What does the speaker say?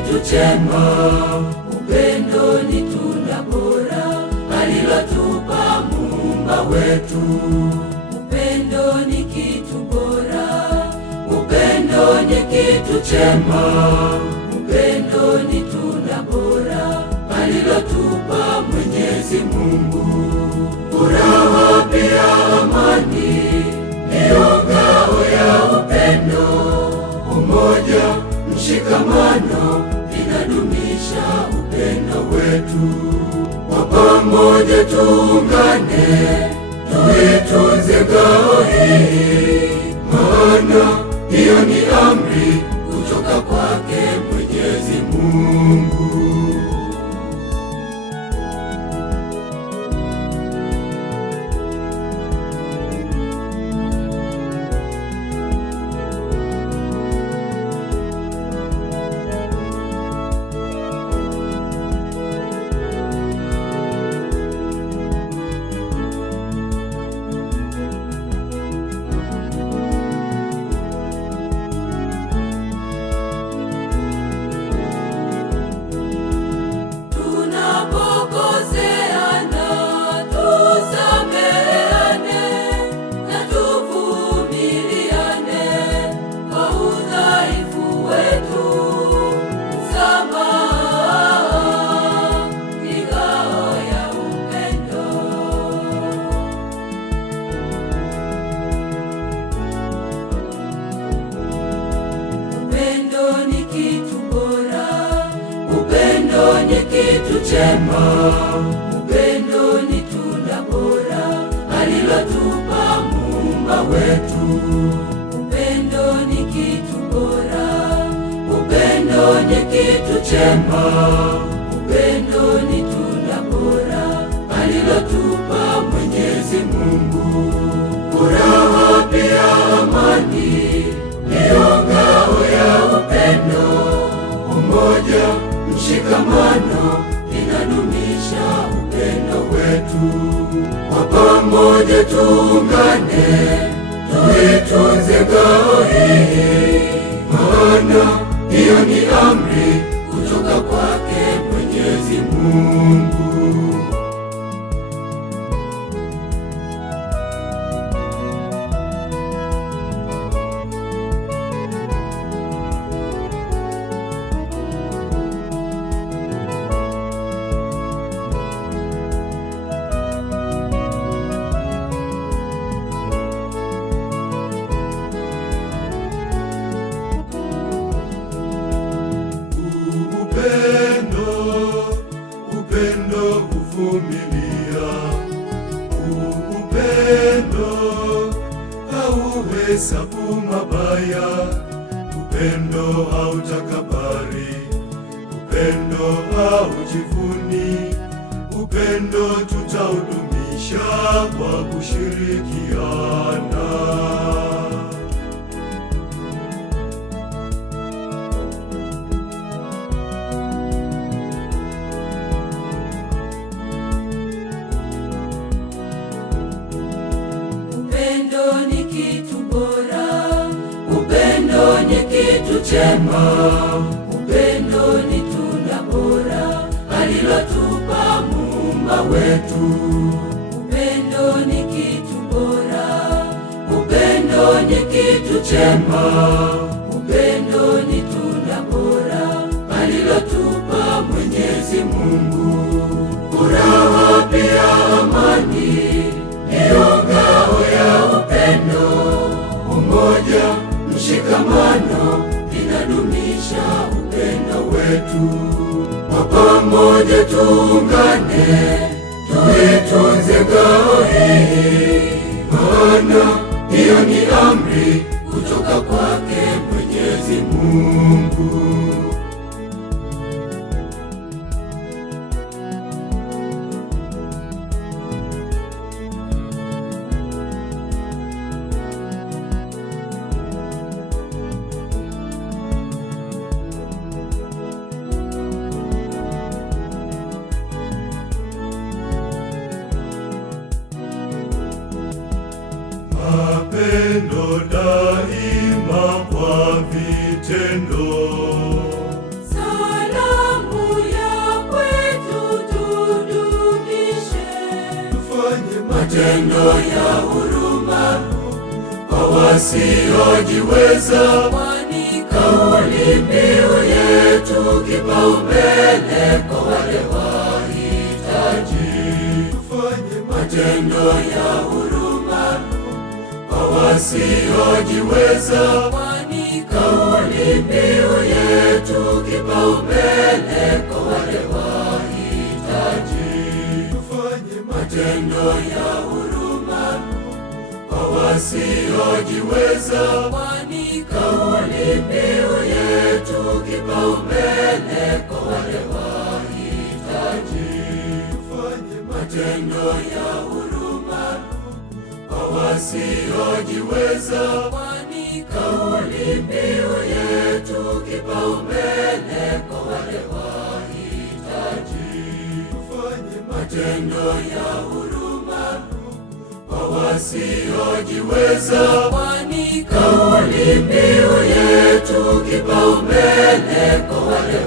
kitu chema, upendo ni tunda bora alilotupa Muumba wetu. Upendo ni kitu bora, upendo ni kitu chema, upendo ni tunda bora alilotupa Mwenyezi Mungu. Furaha pia amani ndiyo ngao ya upendo, umoja, mshikamano vinadumisha upendo wetu. Kwa pamoja tuungane, tuitunze ngao hii, maana hiyo ni amri kutoka kwake Mwenyezi Mungu. Upendo ni kitu chema, upendo ni tunda bora alilotupa Muumba wetu. Upendo ni kitu bora, upendo ni kitu chema, upendo ni tunda bora alilotupa Mwenyezi Mungu. Furaha pia amani ndiyo ngao ya upendo, umoja, mshikamano vinadumisha upendo wetu. Kwa pamoja tuungane, tuitunze ngao hii, maana hiyo ni amri kutoka kwake Mwenyezi Mungu. Upendo huvumilia, upendo hauhesabu mabaya, upendo hautakabari, upendo haujivuni, upendo tutaudumisha kwa kushirikiana. Upendo ni kitu bora, upendo ni kitu chema, upendo ni tunda bora alilotupa Muumba wetu. Upendo ni kitu bora, upendo ni kitu chema, upendo ni tunda bora alilotupa Mwenyezi Mungu. Furaha pia amani ndiyo ngao ya upendo, umoja, mshikamano vinadumisha upendo wetu. Kwa pamoja tuungane, tuitunze ngao hii, maana hiyo ni amri kutoka kwake Mwenyezi Mungu. Mapendo daima kwa vitendo. matendo ya huruma kwa wasiojiweza, kwani kauli mbiu yetu kipaumbele kwa wale wahitaji. Tufanye matendo ya huruma kwa wasiojiweza, kwani kauli mbiu yetu kipaumbele kwa wale wahitaji. Tufanye matendo ya huruma kwa wasiojiweza, kwani kauli mbiu yetu kipaumbele kwa wale wahitaji. Tufanye matendo ya huruma kwa wasiojiweza, kwani kauli mbiu yetu kipaumbele kwa wale wahitaji. Tufanye matendo ya huruma kwa wasiojiweza, kwani kauli mbiu yetu kipaumbele kwa wale